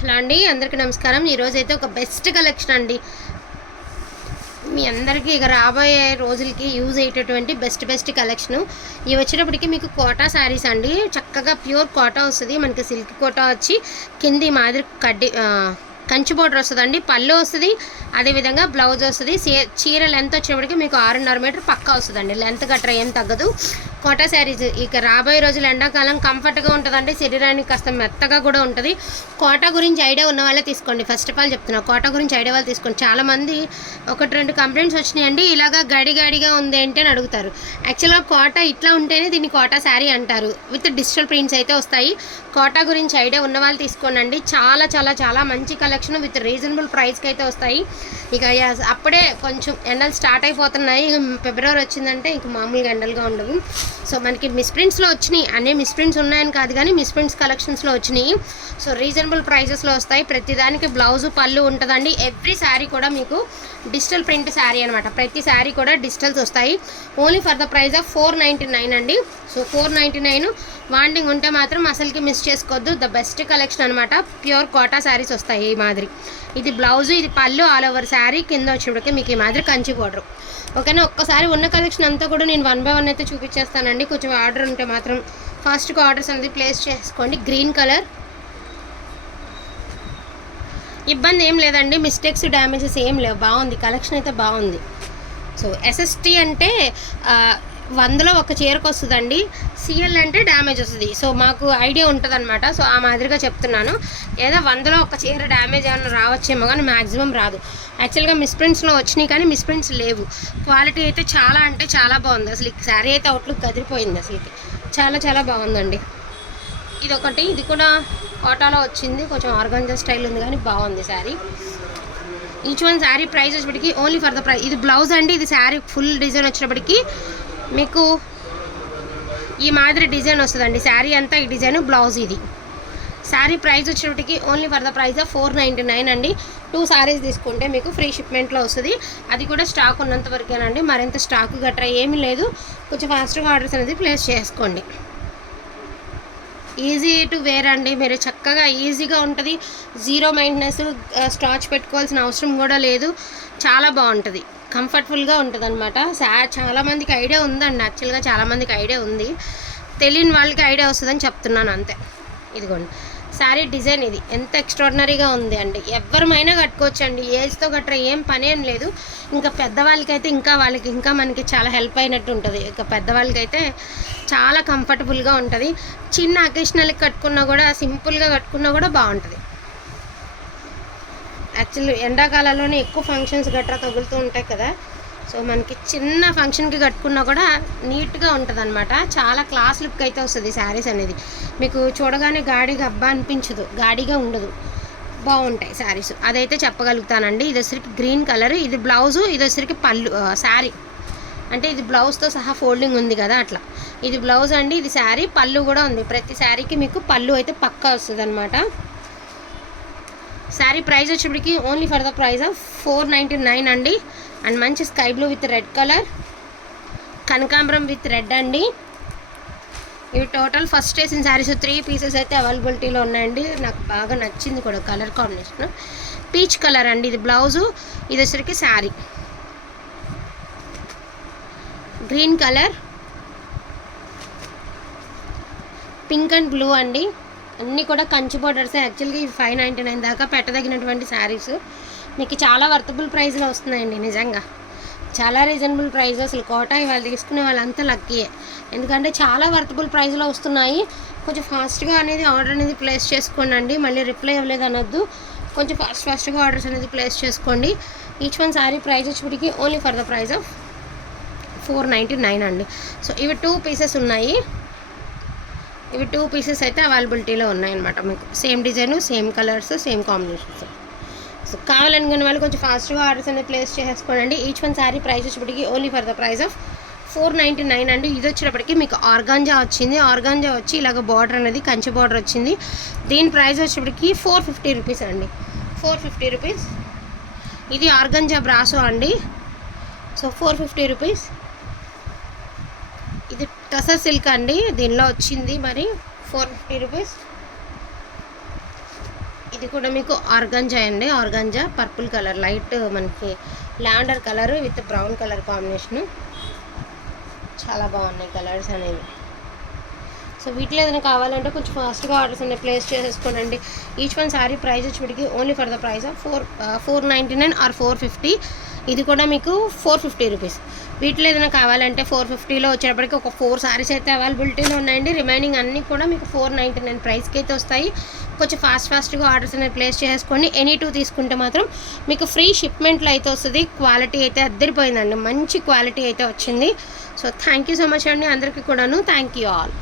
Hello అండి. అందరికీ నమస్కారం. ఈరోజు అయితే ఒక బెస్ట్ కలెక్షన్ అండి. మీ అందరికీ ఇక రాబోయే రోజులకి యూజ్ అయ్యేటటువంటి బెస్ట్ బెస్ట్ కలెక్షన్. ఇవి వచ్చేటప్పటికి మీకు కోటా శారీస్ అండి. చక్కగా ప్యూర్ కోటా వస్తుంది. మనకి సిల్క్ కోటా వచ్చి కింది మాదిరి కడ్డి కంచి బోర్డర్ వస్తుందండి. పళ్ళు వస్తుంది. అదేవిధంగా బ్లౌజ్ వస్తుంది. చీర లెంత్ వచ్చేటప్పటికి మీకు ఆరున్నర మీటర్ పక్కా వస్తుందండి. లెంత్ గట్రా ఏం తగ్గదు. కోటా శారీస్. ఇక రాబోయే రోజులు ఎండాకాలం కంఫర్ట్గా ఉంటుందండి. శరీరానికి కాస్త మెత్తగా కూడా ఉంటుంది. కోటా గురించి ఐడియా ఉన్న వాళ్ళే తీసుకోండి. ఫస్ట్ ఆఫ్ ఆల్ చెప్తున్నా కోటా గురించి ఐడియా వాళ్ళు తీసుకోండి. చాలామంది ఒకటి రెండు కంప్లైంట్స్ వచ్చినాయండి. ఇలాగా గడి గడిగా ఉంది ఏంటి అని అడుగుతారు. యాక్చువల్గా కోటా ఇట్లా ఉంటేనే దీన్ని కోటా శారీ అంటారు. విత్ డిజిటల్ ప్రింట్స్ అయితే వస్తాయి. కోటా గురించి ఐడియా ఉన్న వాళ్ళు తీసుకోండి చాలా చాలా చాలా మంచి కలెక్షన్ విత్ రీజనబుల్ ప్రైస్కి అయితే వస్తాయి. ఇక అప్పుడే కొంచెం ఎండలు స్టార్ట్ అయిపోతున్నాయి. ఇక ఫిబ్రవరి వచ్చిందంటే ఇంక మామూలుగా ఎండలుగా ఉండవు. సో మనకి మిస్ప్రింట్స్లో వచ్చినాయి. అన్ని మిస్ప్రింట్స్ ఉన్నాయని కాదు కానీ మిస్ప్రింట్స్ కలెక్షన్స్లో వచ్చినాయి. సో రీజనబుల్ ప్రైజెస్లో వస్తాయి. ప్రతిదానికి బ్లౌజ్ పళ్ళు ఉంటుందండి. ఎవ్రీ శారీ కూడా మీకు డిజిటల్ ప్రింట్ శారీ అనమాట ప్రతి శారీ కూడా డిజిటల్స్ వస్తాయి. Only for the price of four ninety nine అండి. సో ఫోర్ నైంటీ నైన్ వాండింగ్ ఉంటే మాత్రం అసలుకి మిస్ చేసుకోవద్దు. ద బెస్ట్ కలెక్షన్ అనమాట ప్యూర్ కోటా శారీస్ వస్తాయి ఈ మాదిరి. ఇది బ్లౌజ్ ఇది పళ్ళు ఆల్ ఓవర్ శారీ. కింద వచ్చేప్పటికి మీకు ఈ మాదిరి కంచి బోర్డర్. ఓకేనా ఒక్కసారి ఉన్న కలెక్షన్ అంతా కూడా నేను వన్ బై వన్ అయితే చూపించేస్తానండి. కొంచెం ఆర్డర్ ఉంటే మాత్రం ఫాస్ట్గా ఆర్డర్స్ అనేది ప్లేస్ చేసుకోండి. గ్రీన్ కలర్ ఇబ్బంది ఏం లేదండి. మిస్టేక్స్ డ్యామేజెస్ ఏం లేవు. బాగుంది. కలెక్షన్ అయితే బాగుంది. సో ఎస్ఎస్టీ అంటే వందలో ఒక చీరకు వస్తుందండి. సిఎల్ అంటే డ్యామేజ్ వస్తుంది. సో మాకు ఐడియా ఉంటుంది అనమాట సో ఆ మాదిరిగా చెప్తున్నాను. ఏదో వందలో ఒక చీర డ్యామేజ్ ఏమైనా రావచ్చేమో కానీ మ్యాక్సిమం రాదు. యాక్చువల్గా మిస్ప్రింట్స్లో వచ్చినాయి కానీ మిస్ప్రింట్స్ లేవు. క్వాలిటీ అయితే చాలా అంటే చాలా బాగుంది. అసలు ఈ శారీ అయితే అవుట్లుక్ కదిరిపోయింది అసలు చాలా చాలా బాగుందండి. ఇది ఒకటి ఇది కూడా కోటాలో వచ్చింది. కొంచెం ఆర్గంజా స్టైల్ ఉంది కానీ బాగుంది sari. Each one sari price వచ్చేప్పటికి ఓన్లీ ఫర్ ద ప్రైస్. ఇది బ్లౌజ్ అండి. ఇది శారీ ఫుల్ డిజైన్ వచ్చినప్పటికీ మీకు ఈ మాదిరి డిజైన్ వస్తుందండి. శారీ అంతా ఈ డిజైన్ బ్లౌజ్ ఇది. Sari price వచ్చేటికి only for the price four ninety nine అండి. టూ శారీస్ తీసుకుంటే మీకు ఫ్రీ షిప్మెంట్లో వస్తుంది. అది కూడా స్టాక్ ఉన్నంత వరకేనండి. మరింత స్టాక్ గట్రా ఏమీ లేదు. కొంచెం ఫాస్ట్గా ఆర్డర్స్ అనేది ప్లేస్ చేసుకోండి. ఈజీ టు వేర్ అండి. మీరు చక్కగా ఈజీగా ఉంటుంది. జీరో మెయింటెనెన్స్ స్టాచ్ పెట్టుకోవాల్సిన అవసరం కూడా లేదు. చాలా బాగుంటుంది. కంఫర్టబుల్గా ఉంటుంది అనమాట చాలామందికి ఐడియా ఉందండి. యాక్చువల్గా చాలామందికి ఐడియా ఉంది. తెలియని వాళ్ళకి ఐడియా వస్తుందని చెప్తున్నాను అంతే. ఇదిగోండి. శారీ డిజైన్ ఇది. ఎంత ఎక్స్ట్రాడినరీగా ఉంది అండి. ఎవరిమైనా కట్టుకోవచ్చు అండి ఏజ్తో గట్రా ఏం పని ఏం లేదు. ఇంకా పెద్దవాళ్ళకైతే ఇంకా వాళ్ళకి ఇంకా మనకి చాలా హెల్ప్ అయినట్టు ఉంటుంది. ఇంకా పెద్దవాళ్ళకైతే చాలా కంఫర్టబుల్గా ఉంటుంది. చిన్న అకేషనల్కి కట్టుకున్నా కూడా సింపుల్గా కట్టుకున్నా కూడా బాగుంటుంది. యాక్చువల్లీ ఎండాకాలంలోనే ఎక్కువ ఫంక్షన్స్ గట్రా తగులుతూ ఉంటాయి కదా. సో మనకి చిన్న ఫంక్షన్కి కట్టుకున్నా కూడా నీట్గా ఉంటుంది అనమాట చాలా క్లాస్ లుక్ అయితే వస్తుంది శారీస్ అనేది. మీకు చూడగానే గాడిగా అబ్బా అనిపించదు. గాడిగా ఉండదు. బాగుంటాయి శారీస్. అదైతే చెప్పగలుగుతానండి. ఇది వచ్చరికి గ్రీన్ కలర్ ఇది బ్లౌజు ఇది వచ్చరికి పళ్ళు శారీ. అంటే ఇది బ్లౌజ్తో సహా ఫోల్డింగ్ ఉంది కదా అట్లా. ఇది బ్లౌజ్ అండి ఇది శారీ. పళ్ళు కూడా ఉంది. ప్రతి శారీకి మీకు పళ్ళు అయితే పక్కా వస్తుంది అనమాట శారీ ప్రైస్ వచ్చేప్పటికి only for the price of four ninety nine అండి. అండ్ మంచి sky blue with red colour. కనకాంబరం విత్ రెడ్ అండి. ఇవి టోటల్ ఫస్ట్ వేసిన శారీస్ త్రీ పీసెస్ అయితే అవైలబిలిటీలో ఉన్నాయండి. నాకు బాగా నచ్చింది కూడా కలర్ కాంబినేషన్. పీచ్ కలర్ అండి ఇది బ్లౌజు. ఇది వచ్చరికి sari. Green colour. Pink and blue అండి. అన్నీ కూడా కంచి బోర్డర్స్ యాక్చువల్గా ఇవి ఫైవ్ నైంటీ నైన్ దాకా పెట్టదగినటువంటి శారీస్ మీకు చాలా వర్తబుల్ ప్రైస్లో వస్తున్నాయండి నిజంగా. చాలా రీజనబుల్ ప్రైస్ అసలు. కోటా ఇవాళ తీసుకునే వాళ్ళంతా లక్కీయే ఎందుకంటే చాలా వర్తబుల్ ప్రైస్లో వస్తున్నాయి. కొంచెం ఫాస్ట్గా అనేది ఆర్డర్ అనేది ప్లేస్ చేసుకోండి మళ్ళీ రిప్లై ఇవ్వలేదు అనొద్దు. కొంచెం ఫాస్ట్ ఫాస్ట్గా ఆర్డర్స్ అనేది ప్లేస్ చేసుకోండి. Each one sari price వచ్చేటికి only for the price of four ninety nine అండి. సో ఇవి టూ పీసెస్ ఉన్నాయి. ఇవి టూ పీసెస్ అయితే అవైలబిలిటీలో ఉన్నాయన్నమాట మీకు. Same design same colours same combinations so కావాలనుకున్న వాళ్ళు కొంచెం ఫాస్ట్గా ఆర్డర్స్ అనేది ప్లేస్ చేసుకోండి ఈచ్ వన్ శారీ ప్రైస్ వచ్చేప్పటికి only for the price of four ninety nine అండి. ఇది వచ్చేటప్పటికి మీకు ఆర్గాంజా వచ్చింది. ఆర్గాంజా వచ్చి ఇలాగ బార్డర్ అనేది కంచి బార్డర్ వచ్చింది. దీని ప్రైస్ వచ్చేప్పటికి ఫోర్ ఫిఫ్టీ రూపీస్ అండి. ఫోర్ ఫిఫ్టీ రూపీస్ ఇది ఆర్గంజా బ్రాసో అండి. సో ఫోర్ ఫిఫ్టీ రూపీస్ ఇది టసర్ సిల్క్ అండి. దీనిలో వచ్చింది మరి ఫోర్ ఫిఫ్టీ రూపీస్. ఇది కూడా మీకు ఆర్గంజా అండి. ఆర్గంజా పర్పుల్ కలర్ లైట్ మనకి lavender colour with brown colour combination. చాలా బాగున్నాయి కలర్స్ అనేవి. సో వీటిలో ఏదైనా కావాలంటే కొంచెం ఫాస్ట్గా ఆర్డర్స్ అనేవి ప్లేస్ చేసేసుకోండి ఈచ్ వన్ సారీ ప్రైస్ వచ్చి only for the price of four four ninety nine or four fifty. ఇది కూడా మీకు ఫోర్ ఫిఫ్టీ రూపీస్. వీటిలో ఏదైనా కావాలంటే ఫోర్ ఫిఫ్టీలో వచ్చేటప్పటికి ఒక ఫోర్ సారీస్ అయితే అవైలబిలిటీలో ఉన్నాయండి. రిమైనింగ్ అన్నీ కూడా మీకు ఫోర్ నైంటీ నైన్ ప్రైస్కి అయితే వస్తాయి. కొంచెం ఫాస్ట్ ఫాస్ట్గా ఆర్డర్స్ అనేది ప్లేస్ చేసుకోండి ఎనీ టూ తీసుకుంటే మాత్రం మీకు ఫ్రీ షిప్మెంట్లో అయితే వస్తుంది. క్వాలిటీ అయితే అద్దరిపోయిందండి. మంచి క్వాలిటీ అయితే వచ్చింది. So thank you so much అండి. అందరికీ కూడాను. Thank you all